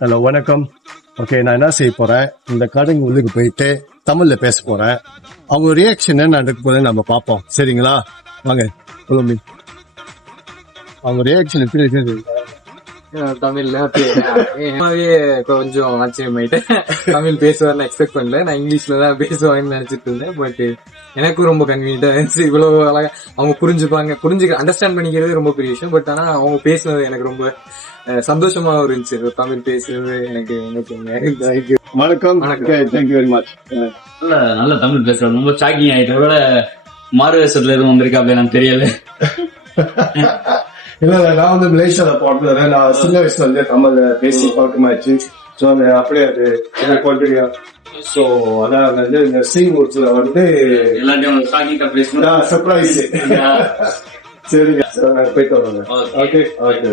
Hello வணக்கம். Okay, நான் என்ன செய்ய போறேன், இந்த கடைங்க உள்ளுக்கு போயிட்டு தமிழ்ல பேச போறேன். அவங்க ரியாக்ஷன் என்ன நடக்க போகுதுன்னு நம்ம பார்ப்போம். சரிங்களா? வாங்க. அவங்க ரியாக்ஷன் எப்படி இருக்கு? தமிழ்ல கொஞ்சம் ஆச்சரியமாயிட்டு தமிழ் பேசுவார்னு எக்ஸ்பெக்ட் பண்ணல. நான் இங்கிலீஷ்ல தான் பேசுவாங்கன்னு நினைச்சிட்டு இருந்தேன். பட் எனக்கும் ரொம்ப கன்வீனியன்டா இருந்துச்சு. இவ்வளவு அழகா அவங்க அண்டர்ஸ்டாண்ட் பண்ணிக்கிறது ரொம்ப பெரிய விஷயம். பட் ஆனா அவங்க பேசுனது எனக்கு ரொம்ப சந்தோஷமா இருந்துச்சு. தமிழ் பேசுறது எனக்கு வணக்கம். Thank you very much. நல்ல தமிழ் பேசுறது ரொம்ப ஷாக்கிங் ஆயிட்டு. ஒருவேளை மாறு வேஷத்துல எதுவும் வந்திருக்கா அப்படின்னு எனக்கு தெரியல. இல்ல, நான் வந்து மலேசியால பிறந்தேன். நான் சின்ன வயசுல இருந்தே தமிழ்ல பேசி பழக்கமாச்சு. ஸோ அப்படியே அது எனக்கு கொண்டுருக்கேன். ஸோ அதான் வந்து இந்த ஸ்ரீமூர்த்தில வந்து எல்லாத்தையும் சர்ப்ரைஸ். சரிங்க, போயிட்டு வரோங்க. Okay okay.